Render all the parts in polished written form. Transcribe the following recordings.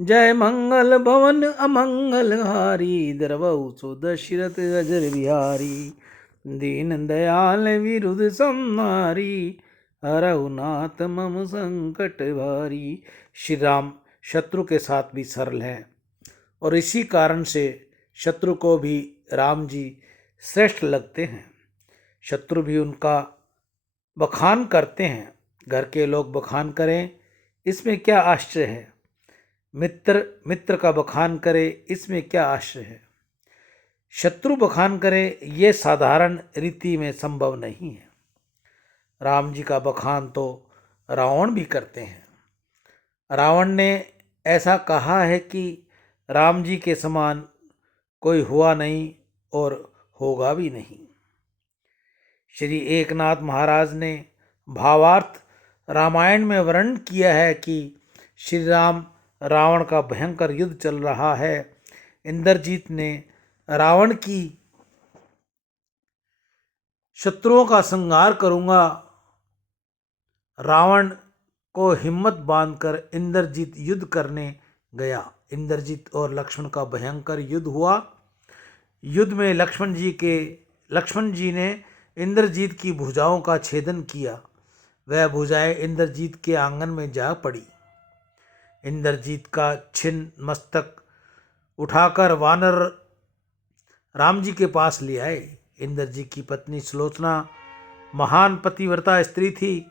जय मंगल भवन अमंगल हारी, द्रवहु सो दशरथ अजर बिहारी। दीन दयाल विरुद्ध संहारी, हरहु नाथ मम संकट भारी। श्री राम शत्रु के साथ भी सरल हैं और इसी कारण से शत्रु को भी राम जी श्रेष्ठ लगते हैं। शत्रु भी उनका बखान करते हैं। घर के लोग बखान करें, इसमें क्या आश्चर्य है। मित्र मित्र का बखान करे, इसमें क्या आश्चर्य है। शत्रु बखान करे, ये साधारण रीति में संभव नहीं है। राम जी का बखान तो रावण भी करते हैं। रावण ने ऐसा कहा है कि राम जी के समान कोई हुआ नहीं और होगा भी नहीं। श्री एकनाथ महाराज ने भावार्थ रामायण में वर्णन किया है कि श्री राम रावण का भयंकर युद्ध चल रहा है। इंद्रजीत ने रावण की शत्रुओं का संहार करूंगा। रावण को हिम्मत बांधकर इंद्रजीत युद्ध करने गया। इंद्रजीत और लक्ष्मण का भयंकर युद्ध हुआ। युद्ध में लक्ष्मण जी ने इंद्रजीत की भुजाओं का छेदन किया। वह भुजाएं इंद्रजीत के आंगन में जा पड़ी। इंद्रजीत का छिन्न मस्तक उठाकर वानर राम जी के पास ले आए। इंद्रजीत की पत्नी सुलोचना महान पतिव्रता स्त्री थी।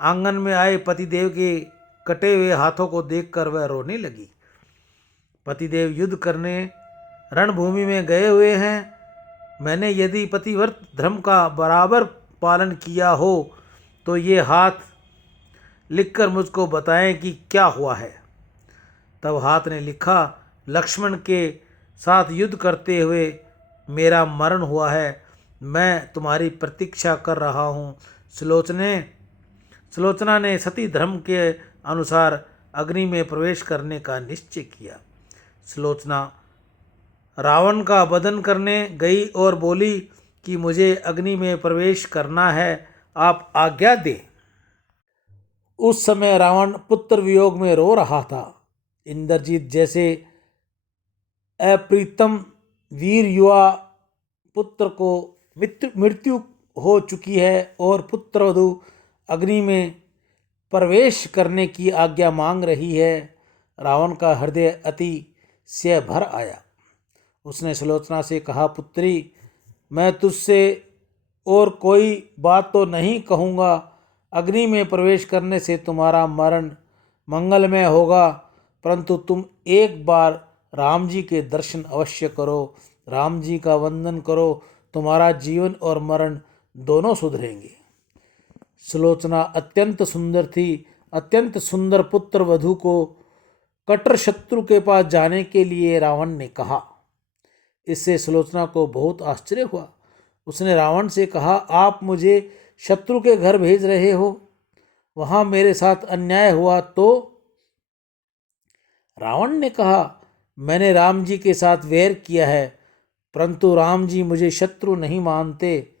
आंगन में आए पतिदेव के कटे हुए हाथों को देखकर वह रोने लगी। पतिदेव युद्ध करने रणभूमि में गए हुए हैं। मैंने यदि पतिव्रत धर्म का बराबर पालन किया हो तो ये हाथ लिखकर मुझको बताएं कि क्या हुआ है। तब हाथ ने लिखा, लक्ष्मण के साथ युद्ध करते हुए मेरा मरण हुआ है। मैं तुम्हारी प्रतीक्षा कर रहा हूँ। सुलोचना ने सती धर्म के अनुसार अग्नि में प्रवेश करने का निश्चय किया। सुलोचना रावण का वधन करने गई और बोली कि मुझे अग्नि में प्रवेश करना है, आप आज्ञा दें। उस समय रावण पुत्र वियोग में रो रहा था। इंद्रजीत जैसे अप्रीतम वीर युवा पुत्र को मृत्यु हो चुकी है और पुत्रवधू अग्नि में प्रवेश करने की आज्ञा मांग रही है। रावण का हृदय अति से भर आया। उसने सुलोचना से कहा, पुत्री, मैं तुझसे और कोई बात तो नहीं कहूँगा। अग्नि में प्रवेश करने से तुम्हारा मरण मंगलमय होगा, परंतु तुम एक बार राम जी के दर्शन अवश्य करो, राम जी का वंदन करो, तुम्हारा जीवन और मरण दोनों सुधरेंगे। सुलोचना अत्यंत सुंदर थी। अत्यंत सुंदर पुत्र वधू को कट्टर शत्रु के पास जाने के लिए रावण ने कहा। इससे सुलोचना को बहुत आश्चर्य हुआ। उसने रावण से कहा, आप मुझे शत्रु के घर भेज रहे हो, वहां मेरे साथ अन्याय हुआ तो? रावण ने कहा, मैंने राम जी के साथ वैर किया है, परंतु राम जी मुझे शत्रु नहीं मानते।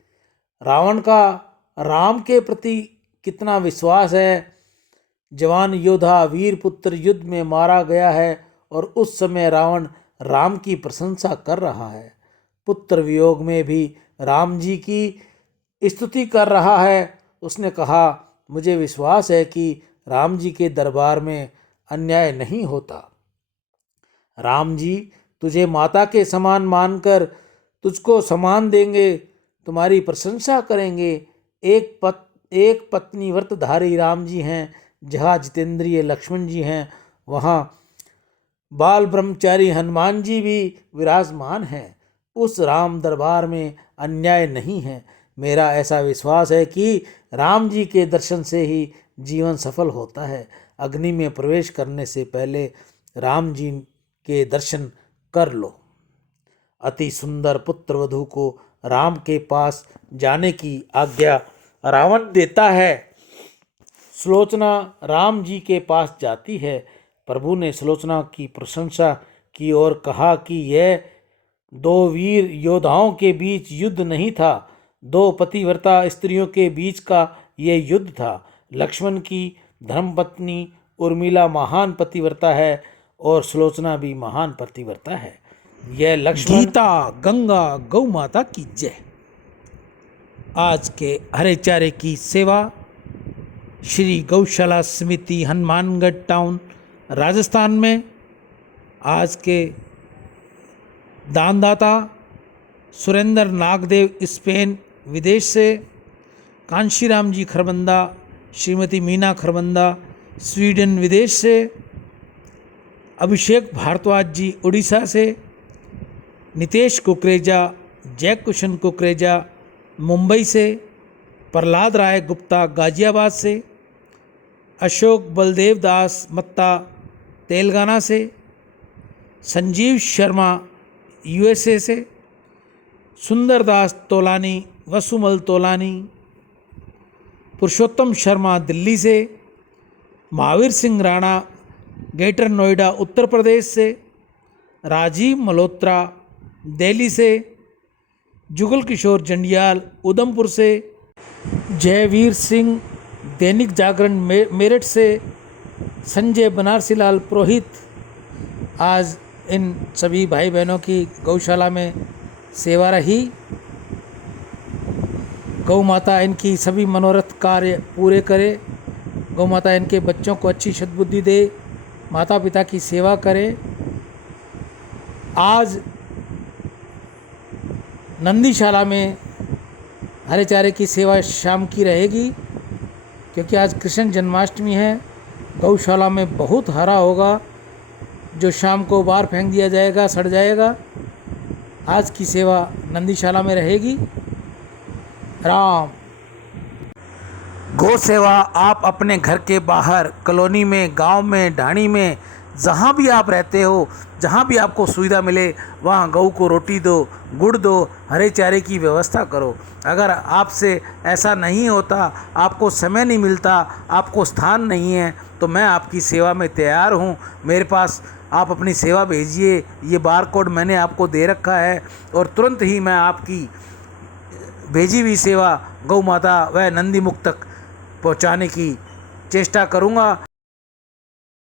रावण का राम के प्रति कितना विश्वास है। जवान योद्धा वीर पुत्र युद्ध में मारा गया है और उस समय रावण राम की प्रशंसा कर रहा है। पुत्र वियोग में भी राम जी की स्तुति कर रहा है। उसने कहा, मुझे विश्वास है कि राम जी के दरबार में अन्याय नहीं होता। राम जी तुझे माता के समान मानकर तुझको सम्मान देंगे, तुम्हारी प्रशंसा करेंगे। एक पत्नी व्रतधारी राम जी हैं, जहाँ जितेंद्रिय लक्ष्मण जी हैं, वहाँ बाल ब्रह्मचारी हनुमान जी भी विराजमान हैं। उस राम दरबार में अन्याय नहीं है। मेरा ऐसा विश्वास है कि राम जी के दर्शन से ही जीवन सफल होता है। अग्नि में प्रवेश करने से पहले राम जी के दर्शन कर लो। अति सुंदर पुत्र वधू को राम के पास जाने की आज्ञा रावण देता है। सुलोचना राम जी के पास जाती है। प्रभु ने सुलोचना की प्रशंसा की और कहा कि यह दो वीर योद्धाओं के बीच युद्ध नहीं था, दो पतिव्रता स्त्रियों के बीच का यह युद्ध था। लक्ष्मण की धर्मपत्नी उर्मिला महान पतिव्रता है और सुलोचना भी महान पतिव्रता है। यह लक्ष्मण गीता गंगा गौ माता की जय। आज के हरे चारे की सेवा श्री गौशाला समिति हनुमानगढ़ टाउन राजस्थान में। आज के दानदाता सुरेंद्र नागदेव स्पेन विदेश से, कांशीराम जी खरबंदा, श्रीमती मीना खरबंदा स्वीडन विदेश से, अभिषेक भारद्वाज जी उड़ीसा से, नितेश कुकरेजा, जय कुशन कुकरेजा मुंबई से, प्रहलाद राय गुप्ता गाजियाबाद से, अशोक बलदेव दास मत्ता तेलंगाना से, संजीव शर्मा यूएसए से, सुंदरदास तोलानी वसुमल तोलानी, पुरुषोत्तम शर्मा दिल्ली से, महावीर सिंह राणा ग्रेटर नोएडा उत्तर प्रदेश से, राजीव मल्होत्रा दिल्ली से, जुगल किशोर जंडियाल उधमपुर से, जयवीर सिंह दैनिक जागरण मेरठ से, संजय बनारसी लाल पुरोहित। आज इन सभी भाई बहनों की गौशाला में सेवा रही। गौ माता इनकी सभी मनोरथ कार्य पूरे करे, गौ माता इनके बच्चों को अच्छी सद्बुद्धि दे, माता पिता की सेवा करे। आज नंदीशाला में हरे चारे की सेवा शाम की रहेगी, क्योंकि आज कृष्ण जन्माष्टमी है। गौशाला में बहुत हरा होगा जो शाम को बाहर फेंक दिया जाएगा, सड़ जाएगा। आज की सेवा नंदीशाला में रहेगी। राम। गौ सेवा आप अपने घर के बाहर, कॉलोनी में, गांव में, ढाणी में, जहां भी आप रहते हो, जहां भी आपको सुविधा मिले वहां गऊ को रोटी दो, गुड़ दो, हरे चारे की व्यवस्था करो। अगर आपसे ऐसा नहीं होता, आपको समय नहीं मिलता, आपको स्थान नहीं है, तो मैं आपकी सेवा में तैयार हूं। मेरे पास आप अपनी सेवा भेजिए। ये बार कोड मैंने आपको दे रखा है और तुरंत ही मैं आपकी भेजी हुई सेवा गौ माता व नंदी मुख तक पहुँचाने की चेष्टा करूँगा।